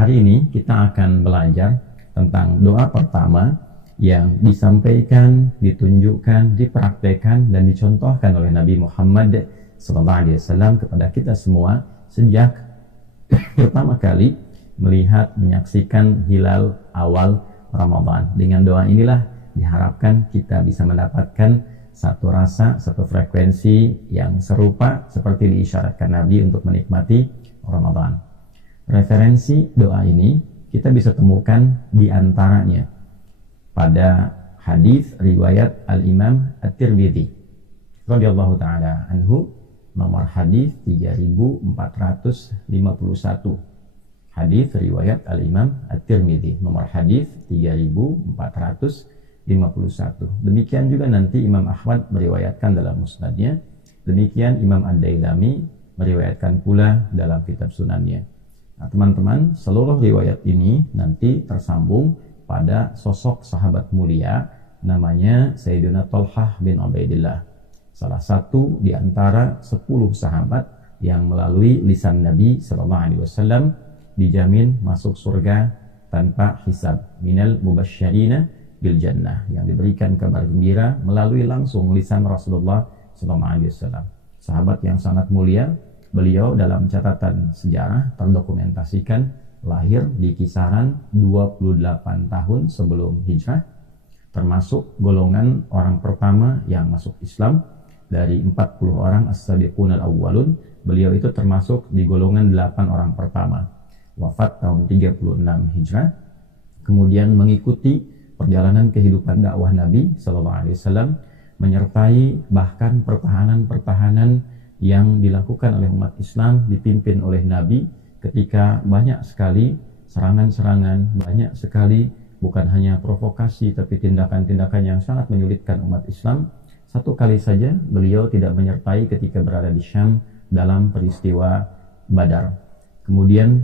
Hari ini kita akan belajar tentang doa pertama yang disampaikan, ditunjukkan, dipraktekkan, dan dicontohkan oleh Nabi Muhammad SAW kepada kita semua sejak pertama kali melihat, menyaksikan hilal awal Ramadan. Dengan doa inilah diharapkan kita bisa mendapatkan satu rasa, satu frekuensi yang serupa seperti diisyaratkan Nabi untuk menikmati Ramadan. Referensi doa ini kita bisa temukan di antaranya pada hadis riwayat Al-Imam At-Tirmidzi radhiyallahu taala anhu, nomor hadis 3451. Hadis riwayat Al-Imam At-Tirmidzi nomor hadis 3451. Demikian juga nanti Imam Ahmad meriwayatkan dalam musnadnya, demikian Imam Ad-Dailami meriwayatkan pula dalam kitab sunannya. Nah, teman-teman, seluruh riwayat ini nanti tersambung pada sosok sahabat mulia namanya Sayyidina Thalhah bin Ubaidillah, salah satu di antara 10 sahabat yang melalui lisan Nabi SAW dijamin masuk surga tanpa hisab, minal mubasysyirina bil jannah, yang diberikan kabar gembira melalui langsung lisan Rasulullah SAW. Sahabat yang sangat mulia. Beliau dalam catatan sejarah terdokumentasikan lahir di kisaran 28 tahun sebelum hijrah, termasuk golongan orang pertama yang masuk Islam. Dari 40 orang as-sabiqun al-awwalun, beliau itu termasuk di golongan 8 orang pertama. Wafat tahun 36 hijrah, kemudian mengikuti perjalanan kehidupan dakwah Nabi SAW, menyertai bahkan pertahanan-pertahanan yang dilakukan oleh umat Islam dipimpin oleh Nabi ketika banyak sekali serangan-serangan, banyak sekali bukan hanya provokasi tapi tindakan-tindakan yang sangat menyulitkan umat Islam. Satu kali saja beliau tidak menyertai ketika berada di Syam dalam peristiwa Badar. Kemudian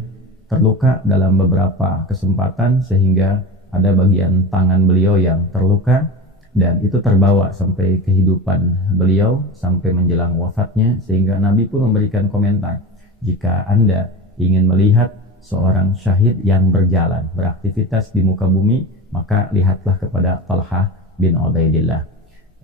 terluka dalam beberapa kesempatan sehingga ada bagian tangan beliau yang terluka, dan itu terbawa sampai kehidupan beliau sampai menjelang wafatnya, sehingga Nabi pun memberikan komentar, jika Anda ingin melihat seorang syahid yang berjalan, beraktivitas di muka bumi, maka lihatlah kepada Thalhah bin Ubaidillah.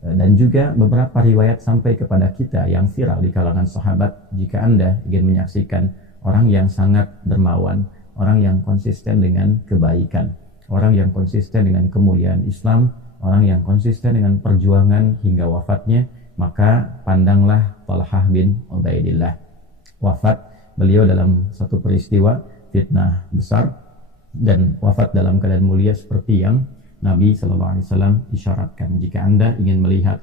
Dan juga beberapa riwayat sampai kepada kita yang viral di kalangan sahabat, jika Anda ingin menyaksikan orang yang sangat dermawan, orang yang konsisten dengan kebaikan, orang yang konsisten dengan kemuliaan Islam, orang yang konsisten dengan perjuangan hingga wafatnya, maka pandanglah Thalhah bin Ubaidillah. Wafat beliau dalam satu peristiwa fitnah besar, dan wafat dalam keadaan mulia seperti yang Nabi SAW isyaratkan. Jika Anda ingin melihat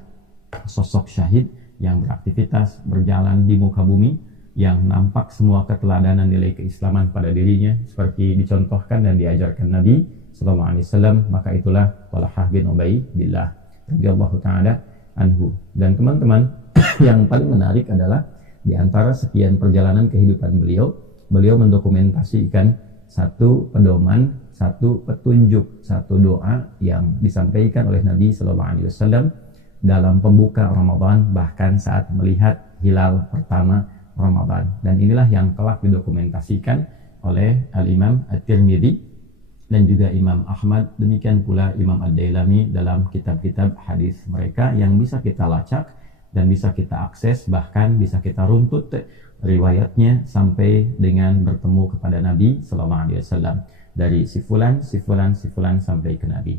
sosok syahid yang beraktivitas berjalan di muka bumi, yang nampak semua keteladanan nilai keislaman pada dirinya seperti dicontohkan dan diajarkan Nabi SAW, maka itulah Thalhah bin Ubaidillah radhiyallahu taala anhu. Dan teman-teman, yang paling menarik adalah di antara sekian perjalanan kehidupan beliau mendokumentasikan satu pedoman, satu petunjuk, satu doa yang disampaikan oleh Nabi SAW dalam pembuka Ramadan, bahkan saat melihat hilal pertama Ramadan. Dan inilah yang kelak didokumentasikan oleh Al-Imam At-Tirmidzi dan juga Imam Ahmad, demikian pula Imam Ad-Dailami dalam kitab-kitab hadis mereka yang bisa kita lacak dan bisa kita akses, bahkan bisa kita runtut riwayatnya sampai dengan bertemu kepada Nabi SAW, dari si fulan sampai ke Nabi.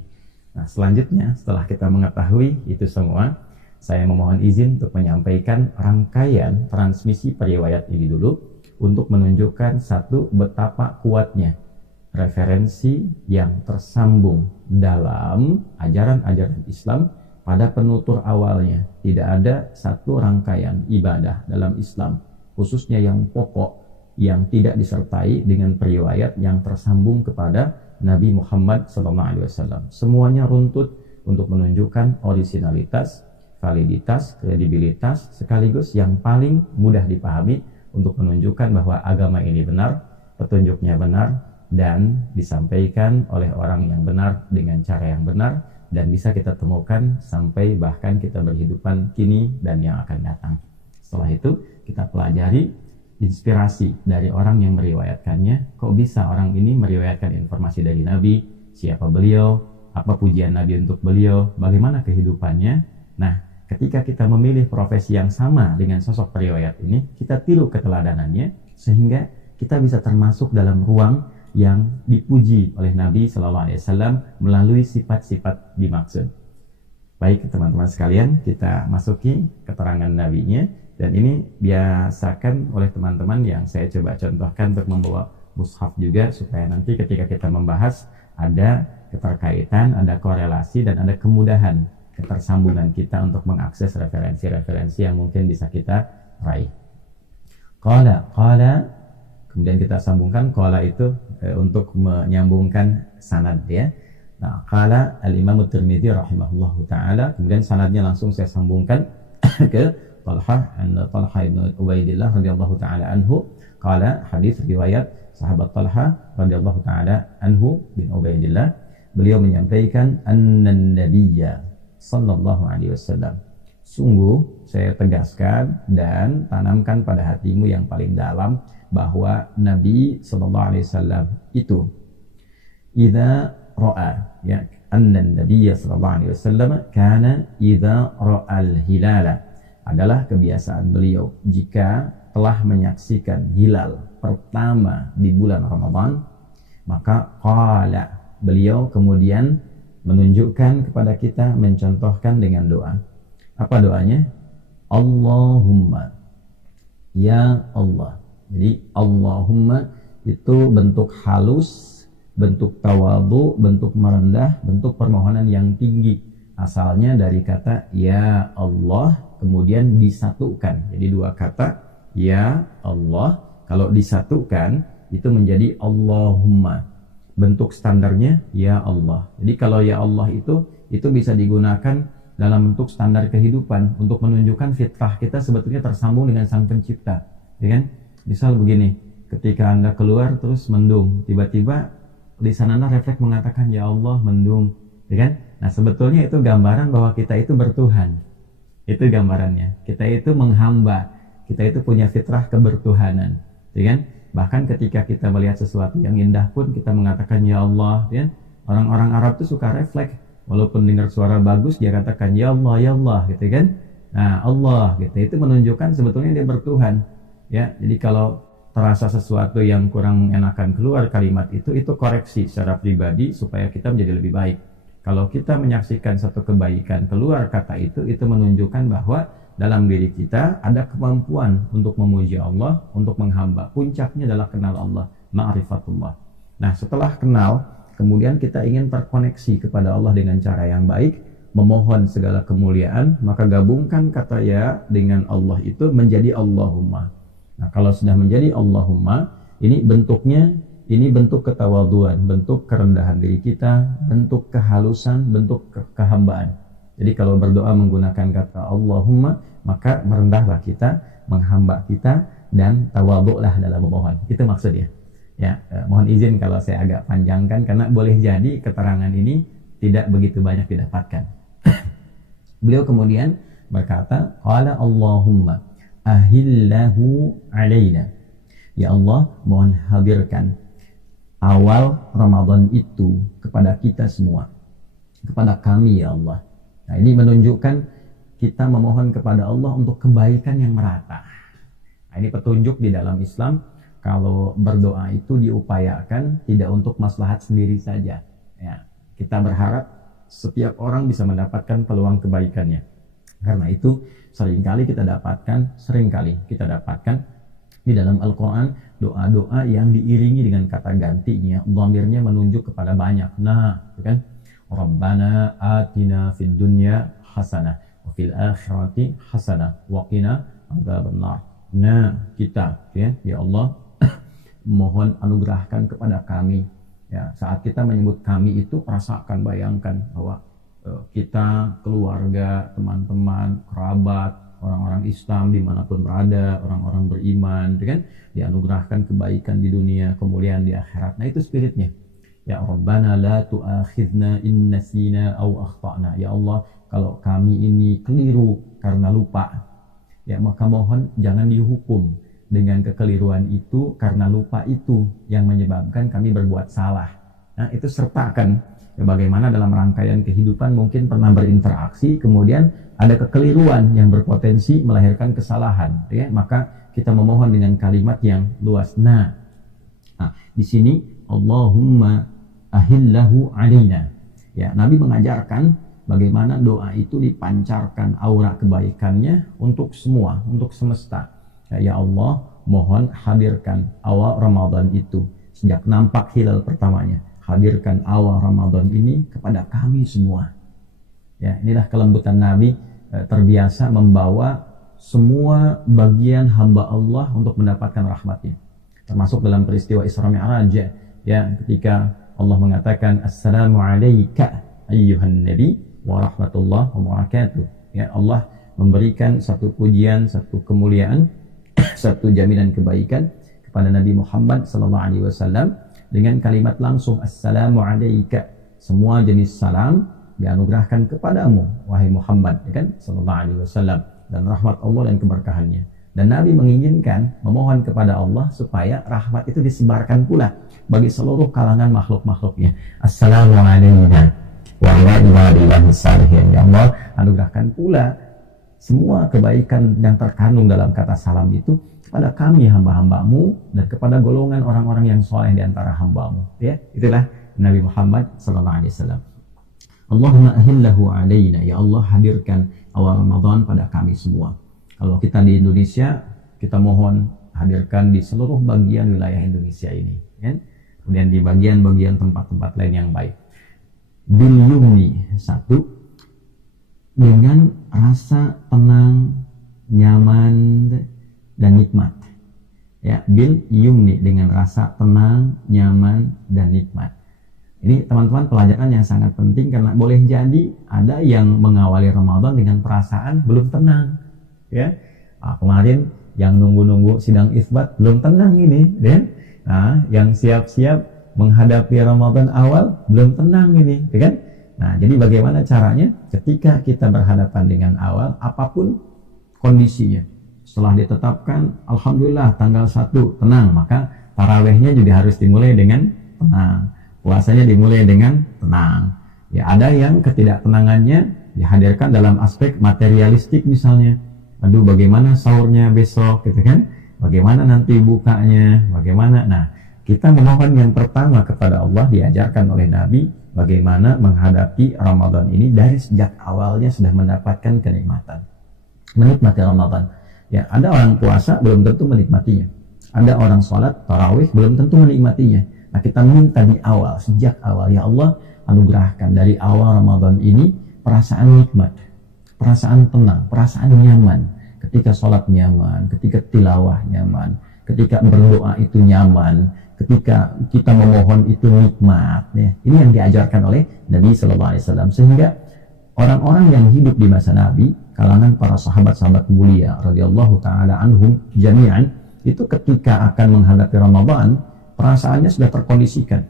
Nah, selanjutnya setelah kita mengetahui itu semua, saya memohon izin untuk menyampaikan rangkaian transmisi periwayat ini dulu untuk menunjukkan satu betapa kuatnya referensi yang tersambung dalam ajaran-ajaran Islam pada penutur awalnya. Tidak ada satu rangkaian ibadah dalam Islam, khususnya yang pokok, yang tidak disertai dengan periwayat yang tersambung kepada Nabi Muhammad SAW. Semuanya runtut untuk menunjukkan originalitas, validitas, kredibilitas, sekaligus yang paling mudah dipahami untuk menunjukkan bahwa agama ini benar, petunjuknya benar, dan disampaikan oleh orang yang benar dengan cara yang benar, dan bisa kita temukan sampai bahkan kita berhidupan kini dan yang akan datang. Setelah itu kita pelajari inspirasi dari orang yang meriwayatkannya. Kok bisa orang ini meriwayatkan informasi dari Nabi? Siapa beliau? Apa pujian Nabi untuk beliau? Bagaimana kehidupannya? Nah, ketika kita memilih profesi yang sama dengan sosok periwayat ini, kita tiru keteladanannya sehingga kita bisa termasuk dalam ruang yang dipuji oleh Nabi Shallallahu Alaihi Wasallam melalui sifat-sifat dimaksud. Baik teman-teman sekalian, kita masuki keterangan Nabi-nya, dan ini biasakan oleh teman-teman yang saya coba contohkan untuk membawa mushaf juga, supaya nanti ketika kita membahas ada keterkaitan, ada korelasi, dan ada kemudahan ketersambungan kita untuk mengakses referensi-referensi yang mungkin bisa kita raih. Qala, kemudian kita sambungkan qala itu untuk menyambungkan sanad ya. Nah, qala al-Imam Tirmidzi rahimahullahu taala, kemudian sanadnya langsung saya sambungkan ke Talha bin Ubaidillah radhiyallahu taala anhu. Qala, hadis riwayat sahabat Talha radhiyallahu taala anhu bin Ubaidillah, beliau menyampaikan annan nabiyya sallallahu alaihi wasallam, sungguh saya tegaskan dan tanamkan pada hatimu yang paling dalam bahwa Nabi sallallahu alaihi wasallam itu idza ra'a, ya, annan nabiyya sallallahu alaihi wasallam kana idza ra'al hilala, adalah kebiasaan beliau jika telah menyaksikan hilal pertama di bulan Ramadan, maka qala, beliau kemudian menunjukkan kepada kita, mencontohkan dengan doa. Apa doanya? Allahumma, ya Allah. Jadi Allahumma itu bentuk halus, bentuk tawadhu, bentuk merendah, bentuk permohonan yang tinggi. Asalnya dari kata ya Allah, kemudian disatukan. Jadi dua kata ya Allah, kalau disatukan itu menjadi Allahumma. Bentuk standarnya ya Allah. Jadi kalau ya Allah itu bisa digunakan dalam bentuk standar kehidupan untuk menunjukkan fitrah kita sebetulnya tersambung dengan Sang Pencipta, ya kan? Misal begini, ketika Anda keluar terus mendung, tiba-tiba di sana refleks mengatakan ya Allah mendung, ya kan? Nah, sebetulnya itu gambaran bahwa kita itu bertuhan. Itu gambarannya. Kita itu menghamba, kita itu punya fitrah kebertuhanan, ya kan? Bahkan ketika kita melihat sesuatu yang indah pun kita mengatakan ya Allah, ya. Orang-orang Arab itu suka refleks, walaupun dengar suara bagus dia katakan ya Allah, gitu kan? Nah, Allah gitu, itu menunjukkan sebetulnya dia bertuhan, ya. Jadi kalau terasa sesuatu yang kurang mengenakan keluar kalimat itu koreksi secara pribadi supaya kita menjadi lebih baik. Kalau kita menyaksikan satu kebaikan keluar kata itu menunjukkan bahwa dalam diri kita ada kemampuan untuk memuji Allah, untuk menghamba. Puncaknya adalah kenal Allah, ma'rifatullah. Nah, setelah kenal, kemudian kita ingin terkoneksi kepada Allah dengan cara yang baik, memohon segala kemuliaan, maka gabungkan kata ya dengan Allah itu menjadi Allahumma. Nah, kalau sudah menjadi Allahumma, ini bentuknya, ini bentuk ketawaduan, bentuk kerendahan diri kita, bentuk kehalusan, bentuk kehambaan. Jadi kalau berdoa menggunakan kata Allahumma, maka merendahlah kita, menghamba kita, dan tawadhu'lah dalam memohon. Itu maksudnya. Ya, mohon izin kalau saya agak panjangkan, karena boleh jadi keterangan ini tidak begitu banyak didapatkan. Beliau kemudian berkata, qala Allahumma ahillahu alaina. Ya Allah, mohon hadirkan awal Ramadan itu kepada kita semua, kepada kami ya Allah. Nah, ini menunjukkan kita memohon kepada Allah untuk kebaikan yang merata. Nah, ini petunjuk di dalam Islam, kalau berdoa itu diupayakan tidak untuk maslahat sendiri saja. Ya, kita berharap setiap orang bisa mendapatkan peluang kebaikannya. Karena itu seringkali kita dapatkan di dalam Al-Quran doa-doa yang diiringi dengan kata gantinya, dhamirnya menunjuk kepada banyak. Nah, kan? Rabbana atina fid dunya hasanah wa fil akhirati hasanah wa qina adzabannar. Nah, kita ya Allah mohon anugerahkan kepada kami. Ya, saat kita menyebut kami itu rasakan, bayangkan bahwa kita, keluarga, teman-teman, kerabat, orang-orang Islam dimanapun berada, orang-orang beriman, kan, dianugerahkan kebaikan di dunia, kemuliaan di akhirat. Nah, itu spiritnya. Ya Rabbana la tu'akhidna in nasina aw akhtana. Ya Allah, kalau kami ini keliru karena lupa, ya maka mohon jangan dihukum, dengan kekeliruan itu, karena lupa itu yang menyebabkan kami berbuat salah. Nah, itu sertakan ya, bagaimana dalam rangkaian kehidupan mungkin pernah berinteraksi, kemudian ada kekeliruan yang berpotensi melahirkan kesalahan, ya, maka kita memohon dengan kalimat yang luas. Nah, di sini Allahumma ahillahu alaina. Ya, Nabi mengajarkan bagaimana doa itu dipancarkan aura kebaikannya untuk semua, untuk semesta. Ya Allah, mohon hadirkan awal Ramadan itu sejak nampak hilal pertamanya. Hadirkan awal Ramadan ini kepada kami semua. Ya, inilah kelembutan Nabi, terbiasa membawa semua bagian hamba Allah untuk mendapatkan rahmatnya. Termasuk dalam peristiwa Isra Mi'raj, ya, ketika Allah mengatakan Assalamu alayka ayyuhan nabi wa rahmatullah wa barakatuh. Ya, Allah memberikan satu pujian, satu kemuliaan, satu jaminan kebaikan kepada Nabi Muhammad sallallahu alaihi wasallam dengan kalimat langsung Assalamu alayka. Semua jenis salam dianugerahkan kepadamu wahai Muhammad, ya kan, sallallahu alaihi wasallam, dan rahmat Allah dan keberkahannya. Dan Nabi menginginkan, memohon kepada Allah supaya rahmat itu disebarkan pula bagi seluruh kalangan makhluk-makhluknya. Assalamu alaikum warahmatullahi wabarakatuh. Ya Allah, anugerahkan pula semua kebaikan yang terkandung dalam kata salam itu kepada kami hamba-hambamu dan kepada golongan orang-orang yang soleh di antara hambamu. Ya, itulah Nabi Muhammad sallallahu alaihi wasallam. Allahumma ahillahu alaina. Ya Allah, hadirkan awal Ramadan pada kami semua. Kalau kita di Indonesia, kita mohon hadirkan di seluruh bagian wilayah Indonesia ini, ya? Kemudian di bagian-bagian tempat-tempat lain yang baik. Bil yumni, satu, dengan rasa tenang, nyaman, dan nikmat. Ya, bil yumni, dengan rasa tenang, nyaman, dan nikmat. Ini teman-teman pelajaran yang sangat penting, karena boleh jadi ada yang mengawali Ramadan dengan perasaan belum tenang. Ya, kemarin yang nunggu-nunggu sidang isbat belum tenang ini, ya. Nah, yang siap-siap menghadapi Ramadan awal belum tenang ini, ya kan? Nah, jadi bagaimana caranya ketika kita berhadapan dengan awal, apapun kondisinya, setelah ditetapkan, alhamdulillah tanggal 1 tenang, maka tarawehnya juga harus dimulai dengan tenang, puasanya dimulai dengan tenang. Ya, ada yang ketidaktenangannya dihadirkan dalam aspek materialistik misalnya. Aduh, bagaimana sahurnya besok, gitu kan? Bagaimana nanti bukanya, bagaimana? Nah, kita memohon yang pertama kepada Allah, diajarkan oleh Nabi, bagaimana menghadapi Ramadan ini dari sejak awalnya sudah mendapatkan kenikmatan. Menikmati Ramadan. Ya, ada orang puasa belum tentu menikmatinya. Ada orang sholat, tarawih belum tentu menikmatinya. Nah, kita minta di awal, sejak awal, ya Allah, anugerahkan dari awal Ramadan ini perasaan nikmat, perasaan tenang, perasaan nyaman. Ketika sholat nyaman, ketika tilawah nyaman, ketika berdoa itu nyaman, ketika kita memohon itu nikmat. Ya. Ini yang diajarkan oleh Nabi Sallallahu Alaihi Wasallam. Sehingga orang-orang yang hidup di masa Nabi, kalangan para sahabat-sahabat mulia, radhiyallahu taala anhum jami'an, itu ketika akan menghadapi Ramadan, perasaannya sudah terkondisikan,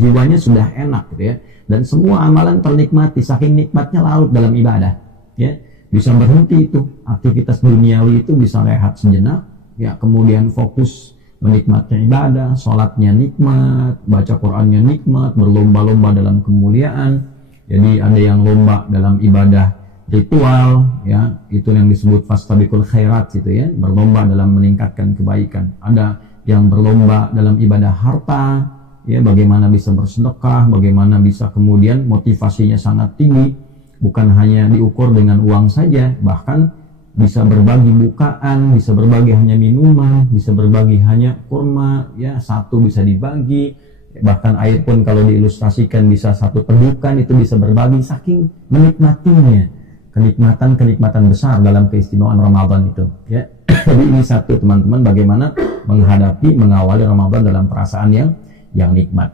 jiwanya sudah enak, gitu ya, dan semua amalan ternikmati, saking nikmatnya larut dalam ibadah. Ya, bisa berhenti itu aktivitas duniawi, itu bisa rehat sejenak, ya, kemudian fokus menikmati ibadah, sholatnya nikmat, baca Qur'annya nikmat, berlomba-lomba dalam kemuliaan. Jadi ada yang lomba dalam ibadah ritual, ya, itu yang disebut fastabiqul khairat, gitu ya, berlomba dalam meningkatkan kebaikan. Ada yang berlomba dalam ibadah harta, ya, bagaimana bisa bersedekah, bagaimana bisa kemudian motivasinya sangat tinggi. Bukan hanya diukur dengan uang saja, bahkan bisa berbagi bukaan, bisa berbagi hanya minuman, bisa berbagi hanya kurma, ya, satu bisa dibagi, bahkan air pun kalau diilustrasikan bisa satu tegukan, itu bisa berbagi, saking menikmatinya. Kenikmatan besar dalam keistimewaan Ramadan itu, ya. Jadi ini satu, teman-teman, bagaimana menghadapi, mengawali Ramadan dalam perasaan yang nikmat.